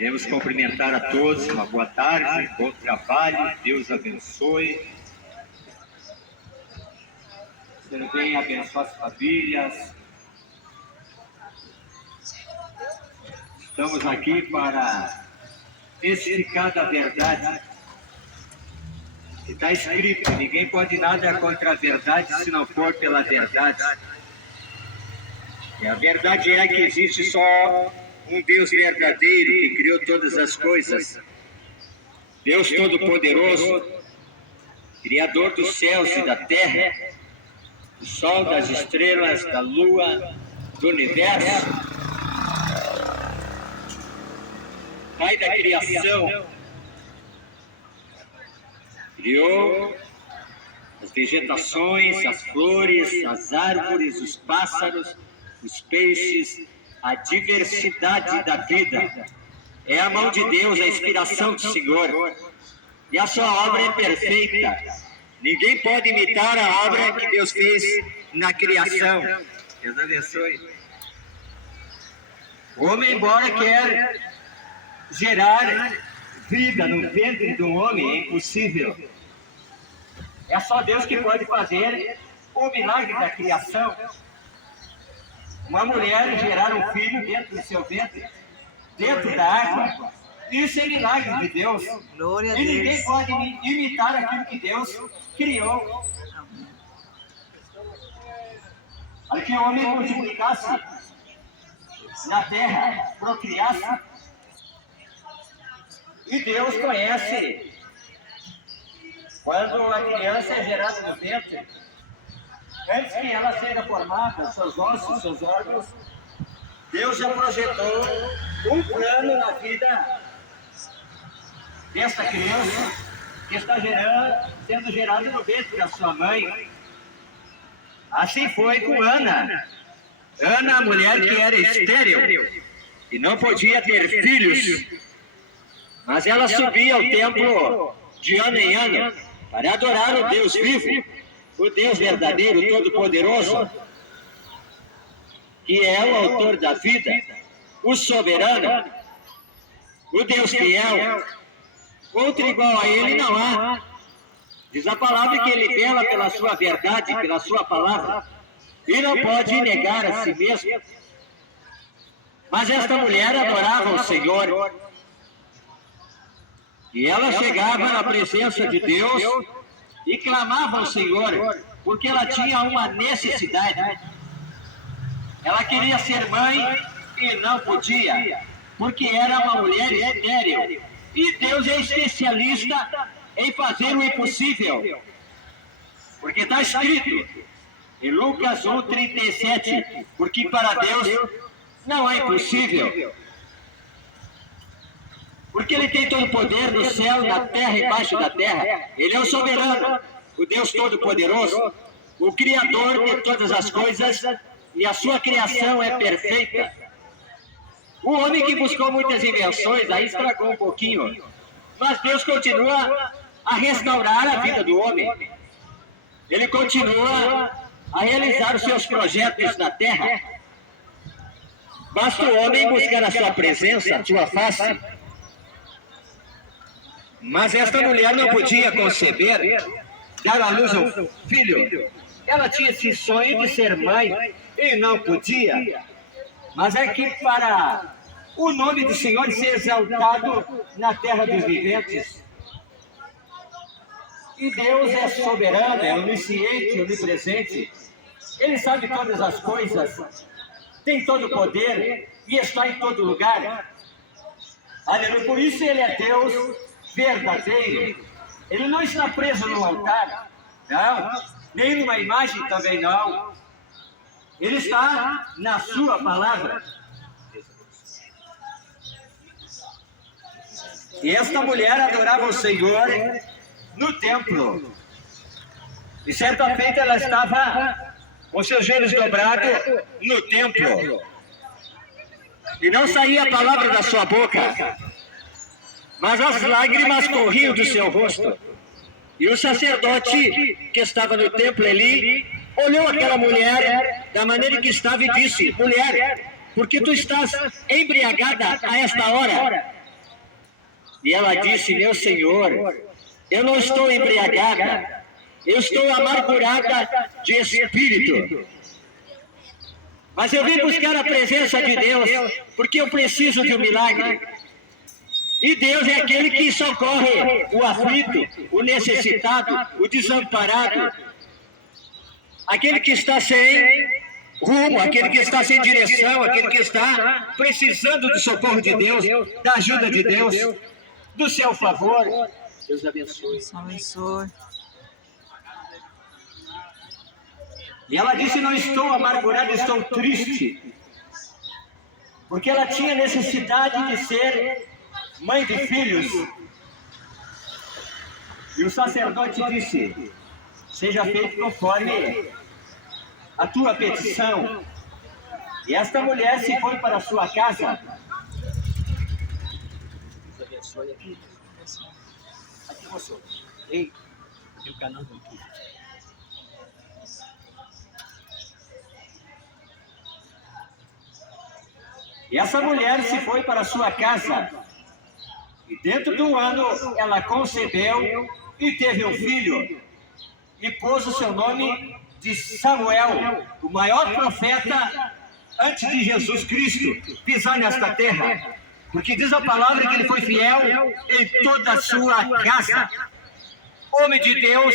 Queremos cumprimentar a todos, uma boa tarde, bom trabalho, Deus abençoe. Senhor, venha abençoar as famílias. Estamos aqui para testificar da verdade. Está escrito, ninguém pode nada contra a verdade se não for pela verdade. E a verdade é que existe só um Deus verdadeiro que criou todas as coisas. Deus Todo-Poderoso, Criador dos céus e da terra, do sol, das estrelas, da lua, do universo. Pai da criação, criou as vegetações, as flores, as árvores, os pássaros, os peixes, a diversidade da vida. É a mão de Deus, a inspiração do Senhor. E a sua obra é perfeita. Ninguém pode imitar a obra que Deus fez na criação. Deus abençoe. O homem, embora quer gerar vida no ventre de um homem, é impossível. É só Deus que pode fazer o milagre da criação. Uma mulher gerar um filho dentro do seu ventre, dentro da água. Isso é milagre de Deus. Glória a E ninguém Deus. pode imitar aquilo que Deus criou. Para que o homem multiplicasse na terra, procriasse. E Deus conhece quando a criança é gerada no ventre. Antes que ela seja formada, seus ossos, seus órgãos, Deus já projetou um plano na vida dessa criança que está sendo gerada no ventre da sua mãe. Assim foi com Ana. Ana, a mulher que era estéril e não podia ter filhos, mas ela subia ao templo de ano em ano para adorar o Deus vivo, o Deus verdadeiro, todo-poderoso, que é o autor da vida, o soberano, o Deus fiel. Outro igual a ele não há. Diz a palavra que ele vela pela sua verdade, pela sua palavra, e não pode negar a si mesmo. Mas esta mulher adorava o Senhor, e ela chegava na presença de Deus e clamava ao Senhor, porque ela tinha uma necessidade. Ela queria ser mãe e não podia, porque era uma mulher estéril. E Deus é especialista em fazer o impossível. Porque está escrito em Lucas 1:37, porque para Deus não é impossível. Porque Ele tem todo o poder no céu, na terra e embaixo da terra. Ele é o soberano, o Deus Todo-Poderoso, o Criador de todas as coisas, e a sua criação é perfeita. O homem que buscou muitas invenções, aí estragou um pouquinho. Mas Deus continua a restaurar a vida do homem. Ele continua a realizar os seus projetos na terra. Basta o homem buscar a sua presença, a sua face. Mas esta mulher não podia conceber, dar à luz um filho. Ela tinha esse sonho de ser mãe e não podia. Mas é que para o nome do Senhor ser exaltado na terra dos viventes. E Deus é soberano, é onisciente, onipresente. Ele sabe todas as coisas, tem todo o poder e está em todo lugar. Aleluia, por isso Ele é Deus verdadeiro. Ele não está preso no altar, não, nem numa imagem também não. Ele está na sua palavra. E esta mulher adorava o Senhor no templo. E certa feita ela estava com seus joelhos dobrados no templo. E não saía a palavra da sua boca, mas as lágrimas corriam do seu rosto. E o sacerdote que estava no templo ali olhou aquela mulher da maneira que estava e disse: mulher, porque tu estás embriagada a esta hora? E ela disse: meu Senhor, eu não estou embriagada, eu estou amargurada de espírito. Mas eu vim buscar a presença de Deus, porque eu preciso de um milagre. E Deus é aquele que socorre o aflito, o necessitado, o desamparado, aquele que está sem rumo, aquele que está sem direção, aquele que está precisando do socorro de Deus, da ajuda de Deus, do seu favor. Deus abençoe. Deus abençoe. E ela disse: não estou amargurada, estou triste. Porque ela tinha necessidade de ser mãe de filhos. E o sacerdote disse: seja feito conforme a tua petição. E esta mulher se foi para a sua casa. Deus abençoe aqui. Aqui, moço. Ei, tem o canal aqui. E essa mulher se foi para a sua casa. E dentro do ano ela concebeu e teve um filho. E pôs o seu nome de Samuel, o maior profeta antes de Jesus Cristo pisar nesta terra. Porque diz a palavra que ele foi fiel em toda a sua casa. Homem de Deus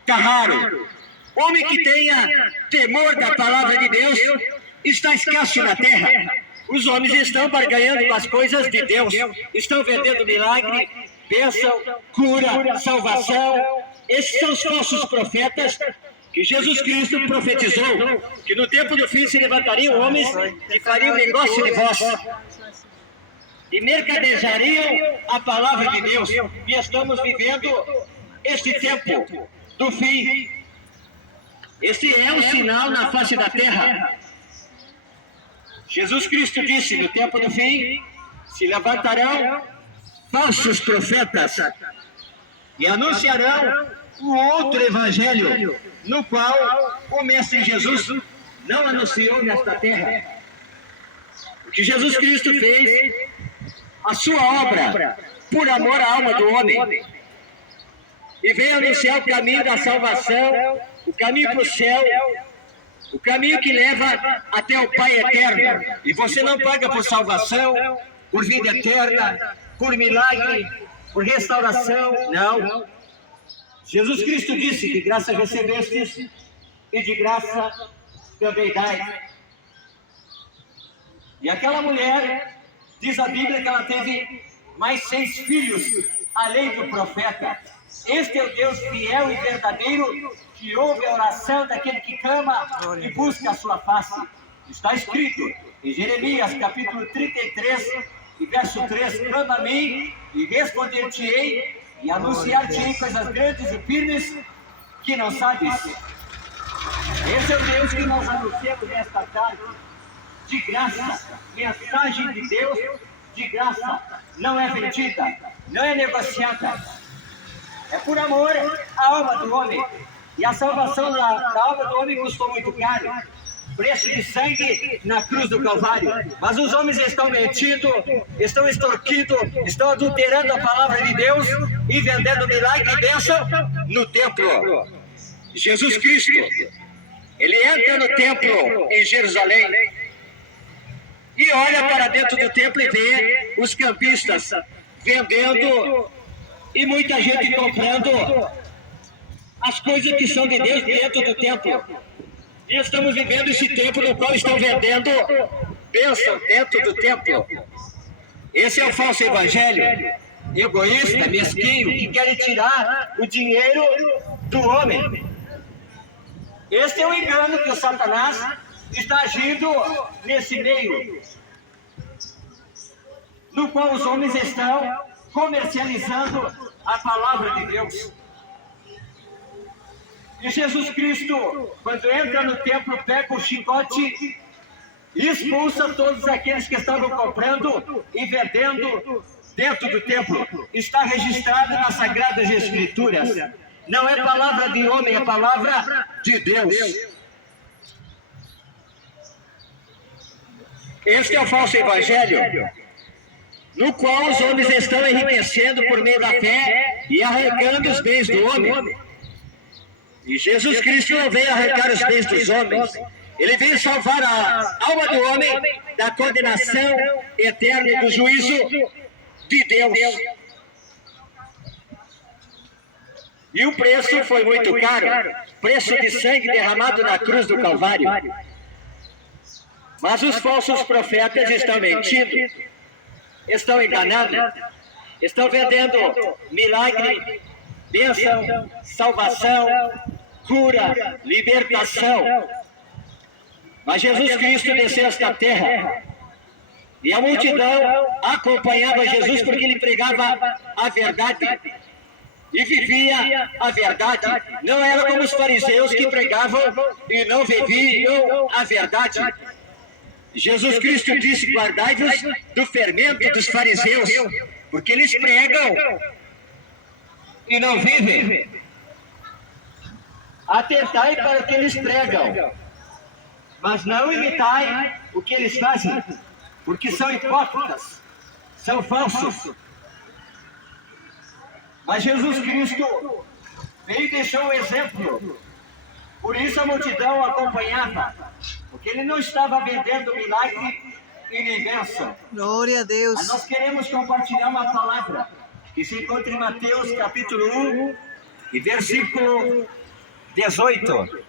está raro. Homem que tenha temor da palavra de Deus está escasso na terra. Os homens estão barganhando com as coisas de Deus, estão vendendo milagre, bênção, cura, salvação. Esses são os falsos profetas que Jesus Cristo profetizou, que no tempo do fim se levantariam homens que fariam negócio de vós e mercadejariam a palavra de Deus. E estamos vivendo este tempo do fim. Este é um sinal na face da terra. Jesus Cristo disse: no tempo do fim se levantarão falsos profetas e anunciarão um outro evangelho, no qual o Mestre Jesus não anunciou nesta terra. O que Jesus Cristo fez, a sua obra, por amor à alma do homem, e veio anunciar o caminho da salvação, o caminho para o céu, o caminho que leva até o Pai eterno. E você não paga por salvação, por vida eterna, por milagre, por restauração. Não. Jesus Cristo disse: de graça recebestes e de graça também dai. E aquela mulher, diz a Bíblia que ela teve mais 6 filhos, além do profeta. Este é o Deus fiel e verdadeiro, que ouve a oração daquele que clama e busca a sua face. Está escrito em Jeremias capítulo 33 e verso 3: clama a mim e responder-te-ei e anunciar-te-ei coisas grandes e firmes que não sabes. Esse é o Deus que nós anunciamos nesta tarde, de graça, mensagem de Deus de graça, não é vendida, não é negociada. É por amor à alma do homem. E a salvação da alma do homem custou muito caro. Preço de sangue na cruz do Calvário. Mas os homens estão mentindo, estão extorquindo, estão adulterando a palavra de Deus e vendendo milagre e bênção no templo. Jesus Cristo, ele entra no templo em Jerusalém e olha para dentro do templo e vê os campistas vendendo e muita gente comprando as coisas que são de Deus dentro do templo. E estamos vivendo esse tempo no qual estão vendendo bênção dentro do templo. Esse é o falso evangelho, egoísta, mesquinho, que quer tirar o dinheiro do homem. Esse é o engano que o Satanás está agindo nesse meio, no qual os homens estão comercializando a palavra de Deus. E Jesus Cristo, quando entra no templo, pega o chicote e expulsa todos aqueles que estavam comprando e vendendo dentro do templo. Está registrado nas Sagradas Escrituras. Não é palavra de homem, é palavra de Deus. Este é o falso evangelho. no qual os homens estão enriquecendo por meio da fé e arrancando os bens do homem. E Jesus Cristo não veio arrancar os bens dos homens. Ele veio salvar a alma do homem da condenação eterna e do juízo de Deus. E o preço foi muito caro, preço de sangue derramado na cruz do Calvário. Mas os falsos profetas estão mentindo, estão enganando, estão vendendo milagre, bênção, salvação, cura, libertação. Mas Jesus Cristo desceu esta terra e a multidão acompanhava Jesus porque ele pregava a verdade e vivia a verdade. Não era como os fariseus que pregavam e não viviam a verdade. Jesus Cristo disse: guardai-vos do fermento dos fariseus, porque eles pregam e não vivem. Atentai para o que eles pregam, mas não imitai o que eles fazem, porque são hipócritas, são falsos. Mas Jesus Cristo veio e deixou um exemplo. Por isso a multidão acompanhava, porque ele não estava vendendo milagre e nem bênção. Glória a Deus. Mas nós queremos compartilhar uma palavra que se encontra em Mateus capítulo 1 e versículo 18.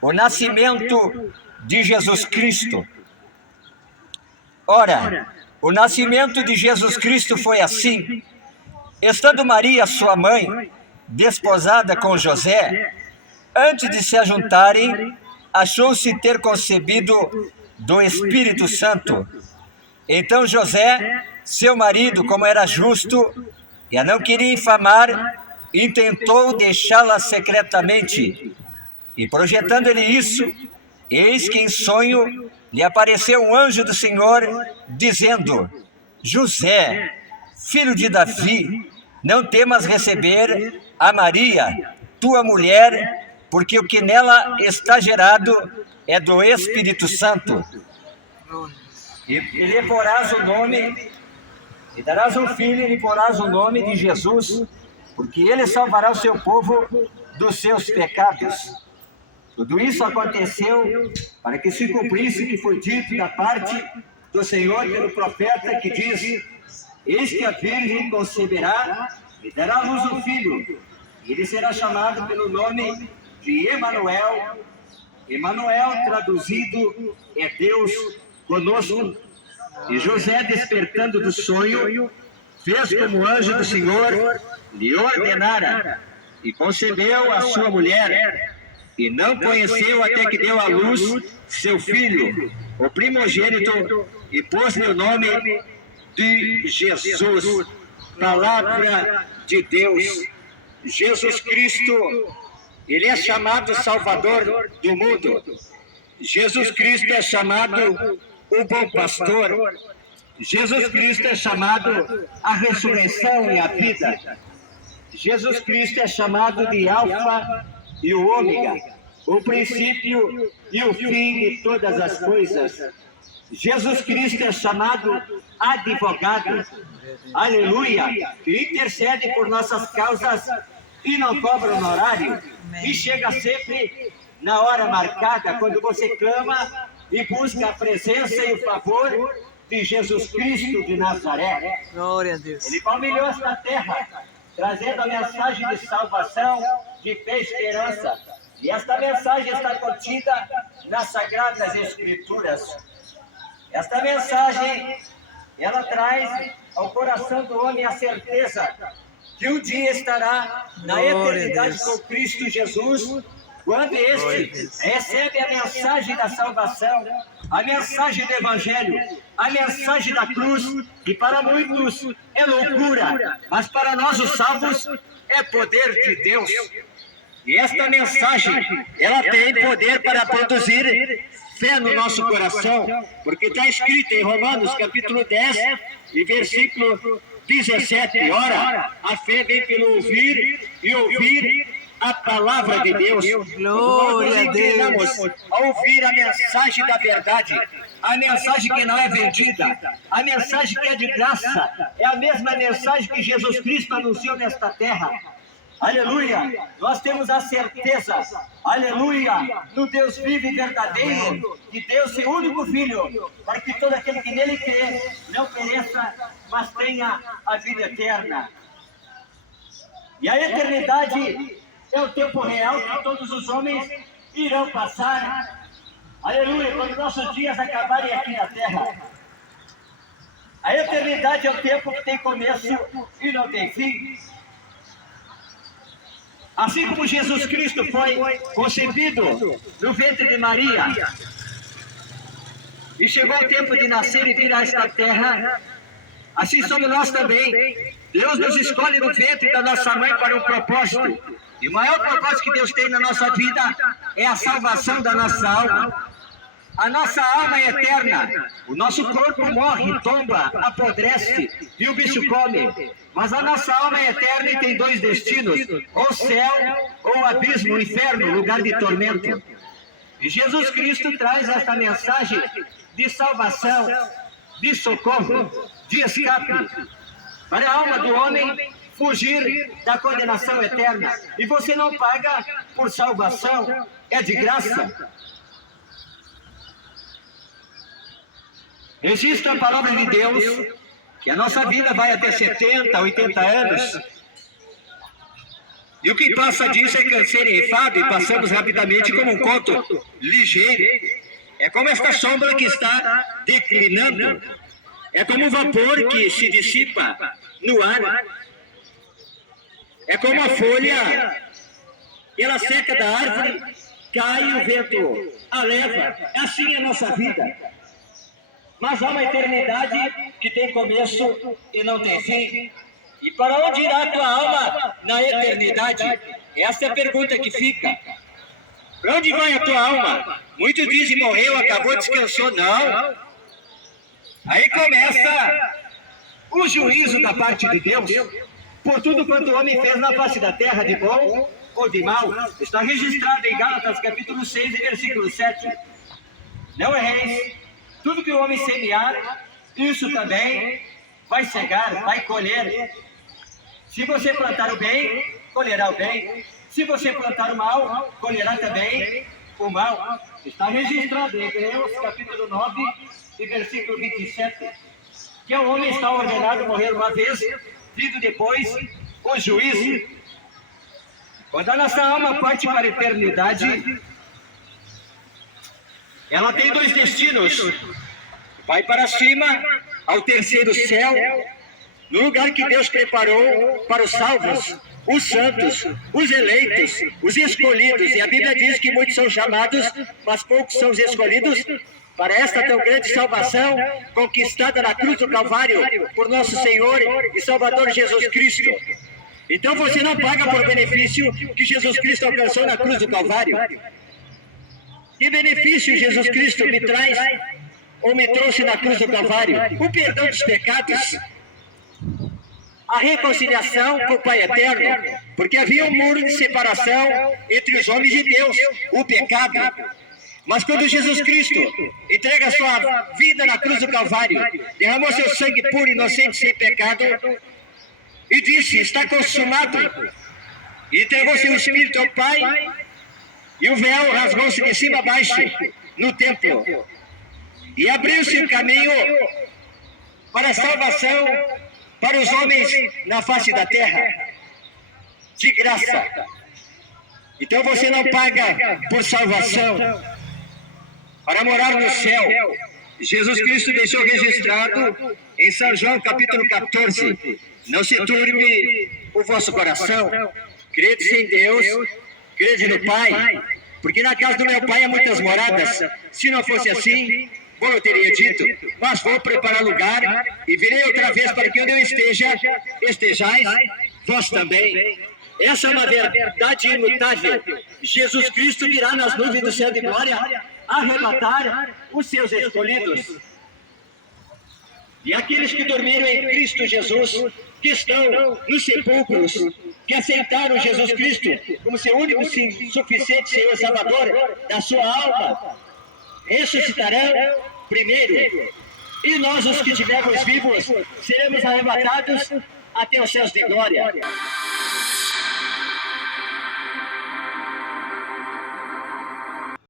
O nascimento de Jesus Cristo. Ora, o nascimento de Jesus Cristo foi assim. Estando Maria, sua mãe, desposada com José, antes de se ajuntarem, achou-se ter concebido do Espírito Santo. Então José, seu marido, como era justo e a não queria infamar, intentou deixá-la secretamente. E projetando-lhe isso, eis que em sonho lhe apareceu um anjo do Senhor, dizendo: José, filho de Davi, não temas receber a Maria, tua mulher, porque o que nela está gerado é do Espírito Santo. E lhe porás o nome, e darás um filho, e lhe porás o nome de Jesus, porque ele salvará o seu povo dos seus pecados. Tudo isso aconteceu para que se cumprisse o que foi dito da parte do Senhor pelo profeta, que diz: eis que a Virgem conceberá e dará à luz um filho, e ele será chamado pelo nome de Emanuel. Emanuel, traduzido, é Deus conosco. E José, despertando do sonho, fez como o anjo do Senhor lhe ordenara, e concebeu a sua mulher, e não conheceu até que deu à luz seu filho, o primogênito, e pôs-lhe o nome de Jesus. Palavra de Deus. Jesus Cristo, ele é chamado Salvador do mundo. Jesus Cristo é chamado o bom pastor. Jesus Cristo é chamado a ressurreição e a vida. Jesus Cristo é chamado de Alfa e o Ômega, o princípio e o fim de todas as coisas. Jesus Cristo é chamado advogado, aleluia, que intercede por nossas causas e não cobra honorário, e chega sempre na hora marcada, quando você clama e busca a presença e o favor de Jesus Cristo de Nazaré. Glória a Deus. Ele palmilhou esta terra, trazendo a mensagem de salvação, de fé e esperança. E esta mensagem está contida nas Sagradas Escrituras. Esta mensagem, ela traz ao coração do homem a certeza que um dia estará na eternidade com Cristo Jesus, quando este recebe a mensagem da salvação, a mensagem do Evangelho, a mensagem da cruz, que para muitos é loucura, mas para nós os salvos é poder de Deus. E esta mensagem, ela tem poder para produzir fé no nosso coração, porque está escrito em Romanos capítulo 10 e versículo 17, ora, a fé vem pelo ouvir e ouvir a palavra de Deus. Glória Nós a nos inclinamos a ouvir a mensagem da verdade, a mensagem que não é vendida, a mensagem que é de graça, é a mesma mensagem que Jesus Cristo anunciou nesta terra. Aleluia! Nós temos a certeza, aleluia, no Deus vivo e verdadeiro, que deu seu único Filho, para que todo aquele que nele crê não pereça, mas tenha a vida eterna. E a eternidade é o tempo real que todos os homens irão passar. Aleluia, quando nossos dias acabarem aqui na terra. A eternidade é o tempo que tem começo e não tem fim. Assim como Jesus Cristo foi concebido no ventre de Maria, e chegou o tempo de nascer e vir a esta terra, assim somos nós também. Deus nos escolhe no ventre da nossa mãe para um propósito. E o maior propósito que Deus tem na nossa vida é a salvação da nossa alma. A nossa alma é eterna. O nosso corpo morre, tomba, apodrece e o bicho come. Mas a nossa alma é eterna e tem dois destinos: ou céu ou abismo, inferno, lugar de tormento. E Jesus Cristo traz esta mensagem de salvação, de socorro, de escape, para a alma do homem fugir da condenação eterna. E você não paga por salvação, é de graça. Existe a palavra de Deus, que a nossa vida vai até 70, 80 anos. E o que passa disso é canseiro e enfado, e passamos rapidamente como um conto ligeiro. É como esta sombra que está declinando. É como um vapor que se dissipa no ar. É como a folha, ela seca da árvore, cai e o vento a leva. Assim é a nossa vida. Mas há uma eternidade que tem começo e não tem fim. E para onde irá a tua alma na eternidade? Essa é a pergunta que fica. Para onde vai a tua alma? Muitos dizem: morreu, acabou, descansou. Não. Aí começa o juízo da parte de Deus por tudo quanto o homem fez na face da terra, de bom ou de mal. Está registrado em Gálatas capítulo 6, versículo 7. Não erreis. Tudo que o homem semear, isso também vai cegar, vai colher. Se você plantar o bem, colherá o bem. Se você plantar o mal, colherá também o mal. Está registrado em Hebreus capítulo 9, versículo 27. Que o homem está ordenado a morrer uma vez, vindo depois o juízo. Quando a nossa alma parte para a eternidade, ela tem dois destinos: vai para cima, ao terceiro céu, no lugar que Deus preparou para os salvos, os santos, os eleitos, os escolhidos. E a Bíblia diz que muitos são chamados, mas poucos são os escolhidos para esta tão grande salvação conquistada na cruz do Calvário por nosso Senhor e Salvador Jesus Cristo. Então você não paga por benefício que Jesus Cristo alcançou na cruz do Calvário. Que benefício Jesus Cristo me traz ou me trouxe na cruz do Calvário? O perdão dos pecados, a reconciliação com o Pai Eterno, porque havia um muro de separação entre os homens e Deus, o pecado. Mas quando Jesus Cristo entrega a sua vida na cruz do Calvário, derramou seu sangue puro, inocente, sem pecado, e disse: está consumado, e entregou seu Espírito ao Pai, e o véu rasgou-se de cima a baixo no templo, e abriu-se o caminho para a salvação para os homens na face da terra, de graça. Então você não paga por salvação para morar no céu. Jesus Cristo deixou registrado em São João capítulo 14: não se turbe o vosso coração, credes em Deus, crede no Pai, porque na casa do meu Pai há muitas moradas. Se não fosse assim, bom, eu teria dito: mas vou preparar lugar e virei outra vez para que onde eu esteja, estejais vós também. Essa é uma verdade imutável. Jesus Cristo virá nas nuvens do céu de glória arrebatar os seus escolhidos. E aqueles que dormiram em Cristo Jesus, que estão nos sepulcros, que aceitaram Jesus Cristo como seu único, suficiente Senhor e Salvador da sua alma, ressuscitarão primeiro. E nós, os que estivermos vivos, seremos arrebatados até os céus de glória.